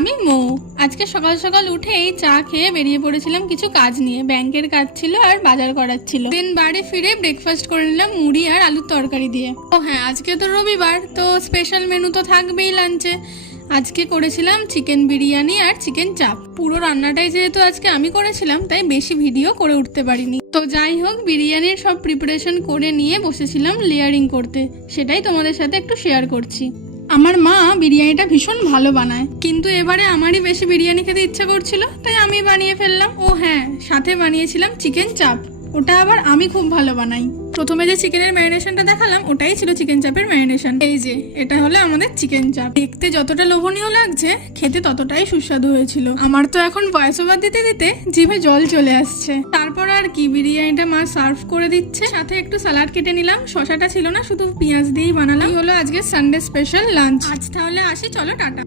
আমি মৌ। আজকে সকাল সকাল উঠেই চা খেয়ে বেরিয়ে পড়েছিলাম কিছু কাজ নিয়ে। ব্যাংকের কাজ ছিল আর বাজার করার ছিল। দেন বাড়ি ফিরে ব্রেকফাস্ট করে নিলাম মুড়ি আর আলুর তরকারি দিয়ে। ও হ্যাঁ, আজকে তো রবিবার, তো স্পেশাল মেনু তো থাকবেই লাঞ্চে। আজকে করেছিলাম চিকেন বিরিয়ানি আর চিকেন চাপ। পুরো রান্নাটাই যেহেতু আজকে আমি করেছিলাম, তাই বেশি ভিডিও করে উঠতে পারিনি। তো যাই হোক, বিরিয়ানির সব প্রিপারেশন করে নিয়ে বসেছিলাম লেয়ারিং করতে। সেটাই তোমাদের সাথে একটু শেয়ার করছি। আমার মা বিরিয়ানিটা ভীষণ ভালো বানায়, কিন্তু এবারে আমারই বেশি বিরিয়ানি খেতে ইচ্ছা করছিল, তাই আমি বানিয়ে ফেললাম। ও হ্যাঁ, সাথে বানিয়েছিলাম চিকেন চাপ। ওটা আবার আমি খুব ভালো বানাই। প্রথমে যে চিকেনের ম্যারিনেশনটা দেখালাম, ওটাই ছিল চিকেন চাপের ম্যারিনেশন। এই যে এটা হলো আমাদের চিকেন চাপ। দেখতে যতটা লোভনীয় লাগছে, খেতে ততটাই সুস্বাদু হয়েছিল। আমার তো এখন ভয়েস ওভার দিতে দিতে জিভে জল চলে আসছে। তারপর আর কি, বিরিয়ানিটা মা সার্ভ করে দিচ্ছে। সাথে একটু স্যালাড কেটে নিলাম। শসাটা ছিল না, শুধু পেঁয়াজ দিয়েই বানালাম। এই হলো আজকে সানডে স্পেশাল লাঞ্চ। আজ তাহলে আসি, চলো টাটা।